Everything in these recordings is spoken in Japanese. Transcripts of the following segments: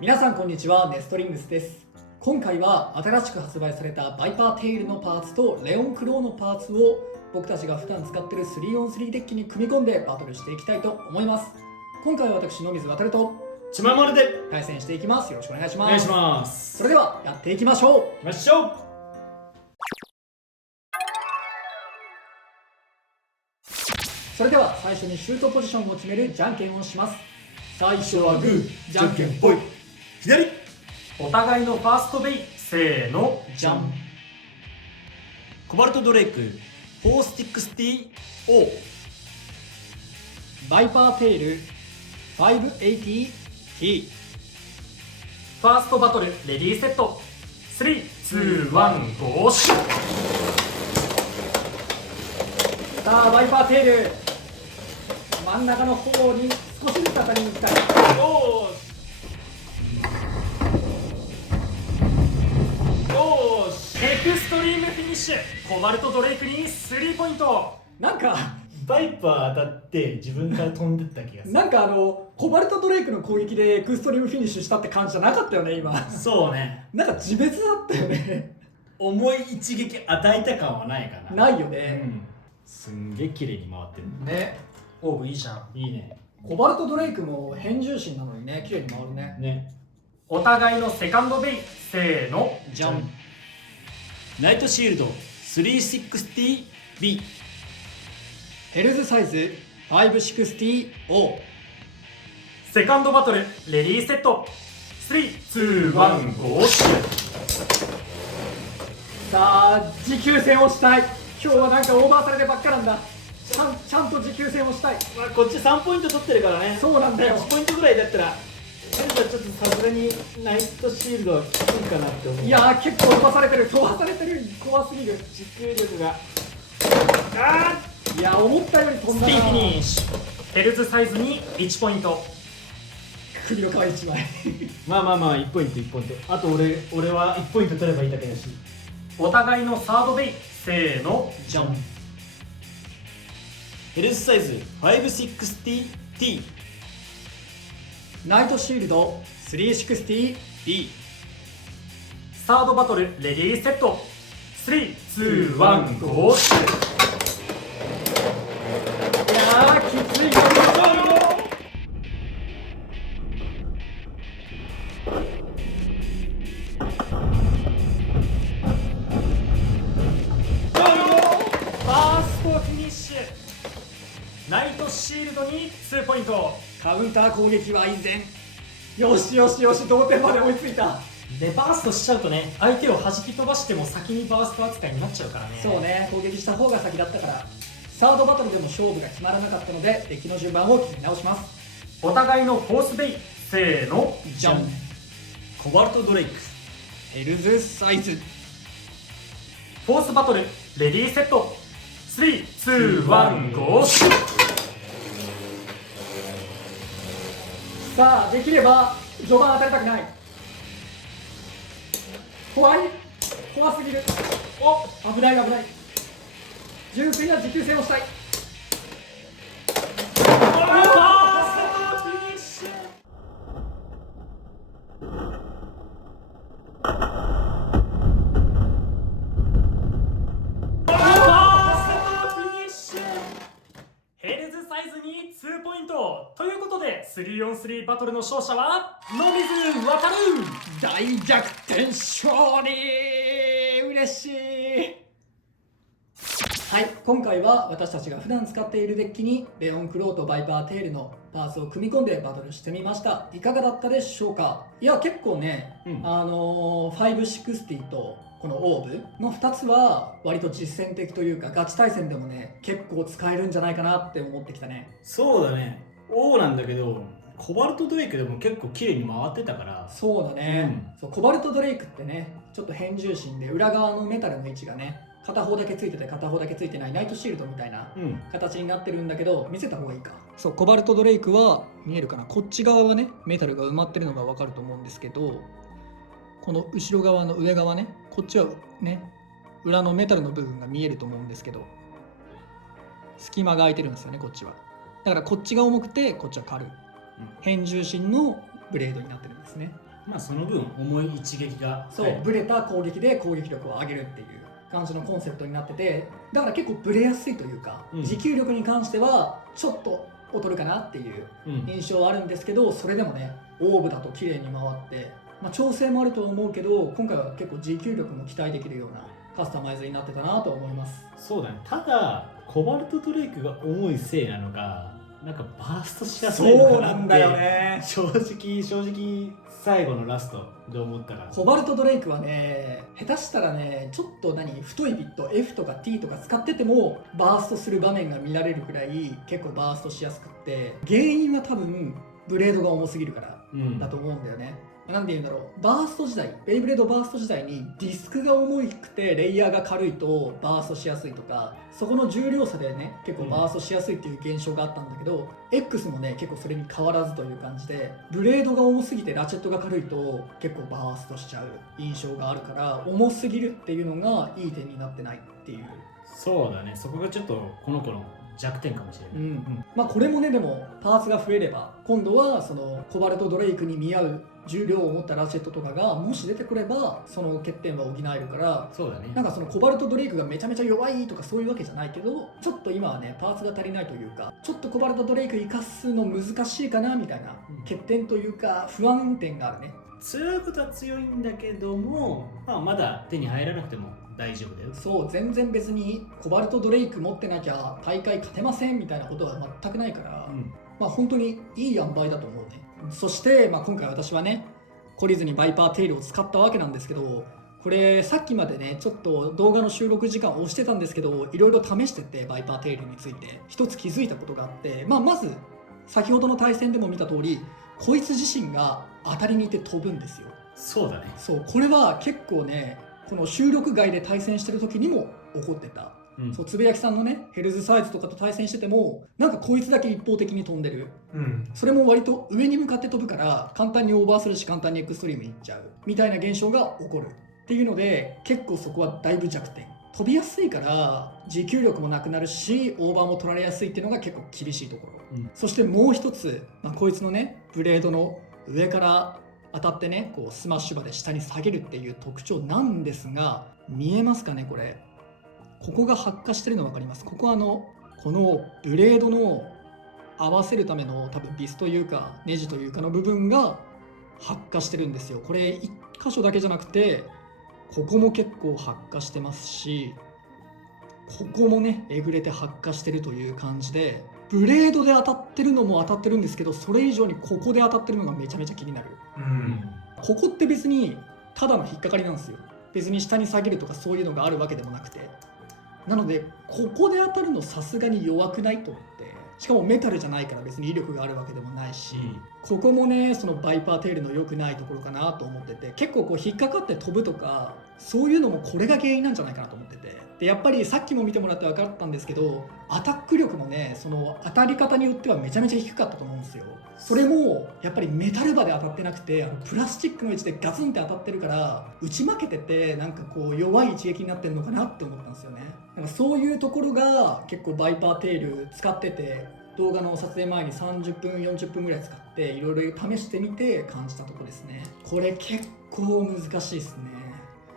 皆さんこんにちは、ネストリングスです。今回は新しく発売されたバイパーテイルのパーツとレオンクローのパーツを僕たちが普段使っている 3on3 デッキに組み込んでバトルしていきたいと思います。今回は私野水航とちままるで対戦していきます。よろしくお願いします。お願いします。それではやっていきましょう。行きましょう。それでは最初にシュートポジションを決めるじゃんけんをします。最初はグー、じゃんけんぽい。左。お互いのファーストベイ、せーの、じゃん。コバルトドレイク 460O。バイパーテイル 580T。ファーストバトル、レディーセット。3、2、1、ゴーシュ。さあバイパーテイル、真ん中の方に少しずつ当たりに行きたい。よーし。エクストリームフィニッシュ。コバルトドレイクにスリーポイント。なんかバイパー当たって自分から飛んでった気がする。コバルトドレイクの攻撃でエクストリームフィニッシュしたって感じじゃなかったよね今。そうね。なんか自滅だったよね。重い一撃与えた感はないかな。ないよね、すんげえ綺麗に回ってるね。オーブいいじゃん。いいね。コバルトドレイクも変重心なのにね、綺麗に回るね。ね。お互いのセカンドベイ、せーの、じゃん。ナイトシールド 360B。ヘルズサイズ 560O。セカンドバトル、レディーセット。3、2、1、ゴーシュ。さあ持久戦をしたい。今日はなんかオーバーされてばっかなんだ。ちゃんと持久戦をしたい。まあこっち3ポイント取ってるからね。そうなんだよ。 1ポイントぐらいだったらちょっとさすがにナイトシールドはきついかなって思う。いやー結構飛ばされてる怖すぎる。持久力がいやー思ったより飛んだな。スピンフィニッシュ。ヘルズサイズに1ポイント。首の皮1枚。まあ1ポイント1ポイント。あと俺は1ポイント取ればいいだけだし。お互いのサードベイ、せーの、じゃん。ヘルスサイズ 560T。 ナイトシールド 360B。 サードバトル、レディーセット。3、2、1、ゴーシュ。いやーきついよ。ファーストフィニッシュ。ナイトシールドに2ポイント。カウンター攻撃は依然。よし同点まで追いついた。でバーストしちゃうとね、相手を弾き飛ばしても先にバースト扱いになっちゃうからね。そうね、攻撃した方が先だったから。サードバトルでも勝負が決まらなかったのでデッキの順番を決め直します。お互いのフォースベイ、せーの、じゃん。コバルトドレイクヘルズサイズ。フォースバトル、レディーセット。3、2、1、ゴーシュ。さあできれば序盤当たりたくない。怖すぎる。お危ない。純粋な持久戦をしたい。ファーストフィニッシュ。ヘルズサイズに2ポイントということで 3on3 バトルの勝者は野水航。大逆転勝利。嬉しい。はい、今回は私たちが普段使っているデッキにレオンクローとバイパーテールのパーツを組み込んでバトルしてみました。いかがだったでしょうか。いや結構ね、560とこのオーブの2つは割と実戦的というかガチ対戦でもね結構使えるんじゃないかなって思ってきたね。そうだね。王なんだけどコバルトドレイクでも結構綺麗に回ってたから。そうだね、そうコバルトドレイクってねちょっと変重心で裏側のメタルの位置がね片方だけついてて片方だけついてないナイトシールドみたいな形になってるんだけど、見せた方がいいか。そうコバルトドレイクは見えるかな、こっち側はねメタルが埋まってるのが分かると思うんですけど、この後ろ側の上側ね、こっちはね裏のメタルの部分が見えると思うんですけど、隙間が空いてるんですよねこっちは。だからこっちが重くてこっちは軽い、変重心のブレードになってるんですね。まあその分重い一撃がそう、ブレた攻撃で攻撃力を上げるっていう感じのコンセプトになってて、だから結構ブレやすいというか、持久力に関してはちょっと劣るかなっていう印象はあるんですけど、それでもねオーブだと綺麗に回って、調整もあると思うけど、今回は結構持久力も期待できるようなカスタマイズになってたなと思います。そうだね。ただコバルトドレイクが重いせいなのか、なんかバーストしやすいのかなって、ね、正直最後のラストで思ったから。コバルトドレイクはね、下手したらね、ちょっと太いビット F とか T とか使っててもバーストする場面が見られるくらい結構バーストしやすくって、原因は多分ブレードが重すぎるからだと思うんだよね。なんて言うんだろう、バースト時代、ベイブレードバースト時代にディスクが重くてレイヤーが軽いとバーストしやすいとか、そこの重量差でね結構バーストしやすいっていう現象があったんだけど、X もね結構それに変わらずという感じで、ブレードが重すぎてラチェットが軽いと結構バーストしちゃう印象があるから、重すぎるっていうのがいい点になってないっていう。そうだね、そこがちょっとこの子の弱点かもしれない。これもね、でもパーツが増えれば今度はそのコバルトドレイクに見合う重量を持ったラチェットとかがもし出てくればその欠点は補えるから、そうだね、なんかそのコバルトドレイクがめちゃめちゃ弱いとかそういうわけじゃないけど、ちょっと今はねパーツが足りないというか、ちょっとコバルトドレイク生かすの難しいかなみたいな欠点というか不安点があるね。強いことは強いんだけども、まだ手に入らなくても大丈夫だよ。そう、全然別にコバルトドレイク持ってなきゃ大会勝てませんみたいなことは全くないから、本当にいい塩梅だと思うね。そして、今回私はね懲りずにバイパーテイルを使ったわけなんですけど、これさっきまでねちょっと動画の収録時間を押してたんですけど、いろいろ試しててバイパーテイルについて一つ気づいたことがあって、まず先ほどの対戦でも見た通り、こいつ自身が当たりにいて飛ぶんですよ。そうだね。そう、これは結構ねこの収録外で対戦してる時にも起こってた。そう、つぶやきさんのねヘルズサイズとかと対戦してても、なんかこいつだけ一方的に飛んでる、それも割と上に向かって飛ぶから簡単にオーバーするし簡単にエクストリームいっちゃうみたいな現象が起こるっていうので、結構そこはだいぶ弱点。飛びやすいから持久力もなくなるしオーバーも取られやすいっていうのが結構厳しいところ、そしてもう一つ、こいつのねブレードの上から当たってねこうスマッシュ場で下に下げるっていう特徴なんですが、見えますかね、これここが発火してるの分かります？ここはこのブレードの合わせるための多分ビスというかネジというかの部分が発火してるんですよ。これ1箇所だけじゃなくてここも結構発火してますし、ここもねえぐれて発火してるという感じで、ブレードで当たってるのも当たってるんですけど、それ以上にここで当たってるのがめちゃめちゃ気になる。ここって別にただの引っかかりなんですよ。別に下に下げるとかそういうのがあるわけでもなくて、なのでここで当たるのさすがに弱くないと思って、しかもメタルじゃないから別に威力があるわけでもないし、ここもねそのバイパーテールの良くないところかなと思ってて、結構こう引っかかって飛ぶとかそういうのもこれが原因なんじゃないかなと思ってて、でやっぱりさっきも見てもらって分かったんですけど、アタック力もねその当たり方によってはめちゃめちゃ低かったと思うんですよ。それもやっぱりメタル刃で当たってなくてプラスチックの位置でガツンって当たってるから、打ち負けててなんかこう弱い一撃になってるのかなって思ったんですよね。なんかそういうところが結構バイパーテール使ってて、動画の撮影前に30分40分ぐらい使っていろいろ試してみて感じたところですね。これ結構難しいですね。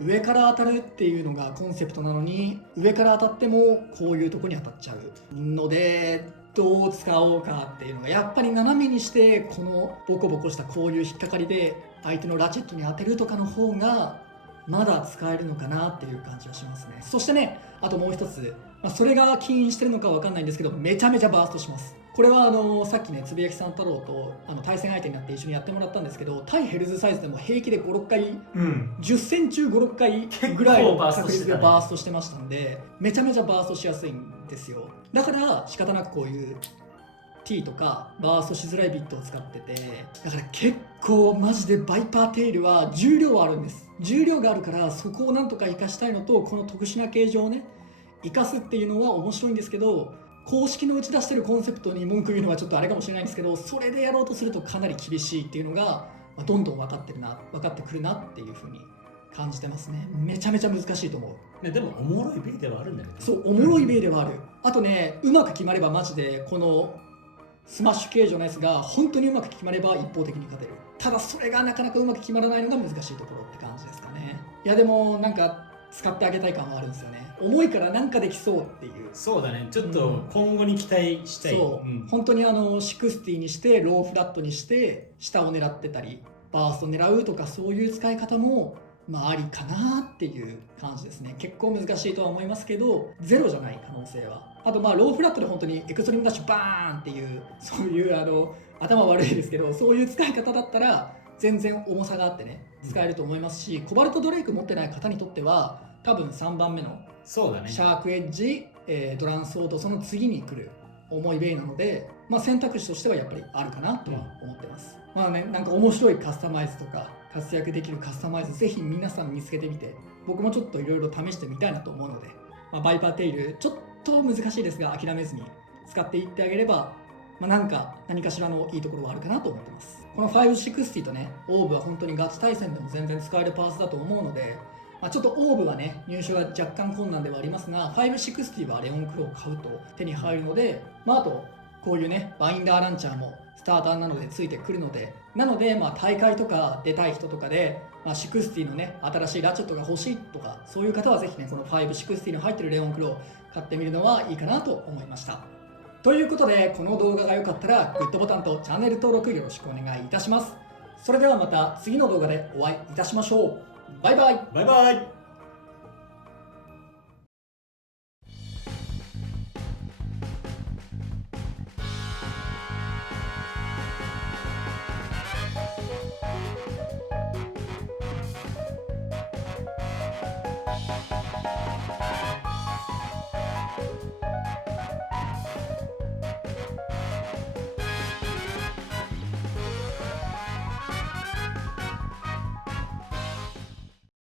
上から当たるっていうのがコンセプトなのに、上から当たってもこういうとこに当たっちゃうので、どう使おうかっていうのがやっぱり斜めにして、このボコボコしたこういう引っかかりで相手のラチェットに当てるとかの方がまだ使えるのかなっていう感じはしますね。そしてね、あともう一つ、それが起因してるのかわかんないんですけど、めちゃめちゃバーストします。これはさっきねつぶやきさん太郎と対戦相手になって一緒にやってもらったんですけど、対ヘルズサイズでも平気で 5,6 回、10戦中 5,6 回ぐらいの確率でバーストしてましたんで、めちゃめちゃバーストしやすいんですよ。だから仕方なくこういう T とかバーストしづらいビットを使ってて、だから結構マジでバイパーテールは重量はあるんです。重量があるからそこをなんとか活かしたいのと、この特殊な形状をね活かすっていうのは面白いんですけど、公式の打ち出してるコンセプトに文句言うのはちょっとあれかもしれないんですけど、それでやろうとするとかなり厳しいっていうのがどんどん分かってくるなっていう風に感じてますね。めちゃめちゃ難しいと思う。ね、でもおもろいベイではあるんだけど、そう、おもろいベイではある。あとね、うまく決まればマジでこのスマッシュ形状のやつが本当にうまく決まれば一方的に勝てる。ただそれがなかなかうまく決まらないのが難しいところって感じですかね。いやでもなんか使ってあげたい感はあるんですよね。重いからなんかできそうっていう。そうだね、ちょっと今後に期待したい。そう、本当に60にしてローフラットにして下を狙ってたりバースト狙うとか、そういう使い方もありかなっていう感じですね。結構難しいとは思いますけど、ゼロじゃない可能性は。あとローフラットで本当にエクストリームダッシュバーンっていう、そういう頭悪いですけど、そういう使い方だったら全然重さがあってね使えると思いますし、コバルトドレイク持ってない方にとっては多分3番目のそうだね、シャークエッジ、ドランソード、その次に来る重いベイなので、選択肢としてはやっぱりあるかなとは思ってます。なんか面白いカスタマイズとか活躍できるカスタマイズ、ぜひ皆さん見つけてみて、僕もちょっといろいろ試してみたいなと思うので、バイパーテイルちょっと難しいですが諦めずに使っていってあげれば、何かしらのいいところはあるかなと思ってます。この560とね、オーブは本当にガチ対戦でも全然使えるパーツだと思うので、ちょっとオーブはね入手が若干困難ではありますが、560はレオンクローを買うと手に入るので、あとこういうねバインダーランチャーもスターターなのでついてくるので、大会とか出たい人とかで、60のね新しいラチェットが欲しいとか、そういう方はぜひねこの560に入ってるレオンクロー買ってみるのはいいかなと思いました。ということで、この動画が良かったらグッドボタンとチャンネル登録よろしくお願いいたします。それではまた次の動画でお会いいたしましょう。バイバイ。バイバイ。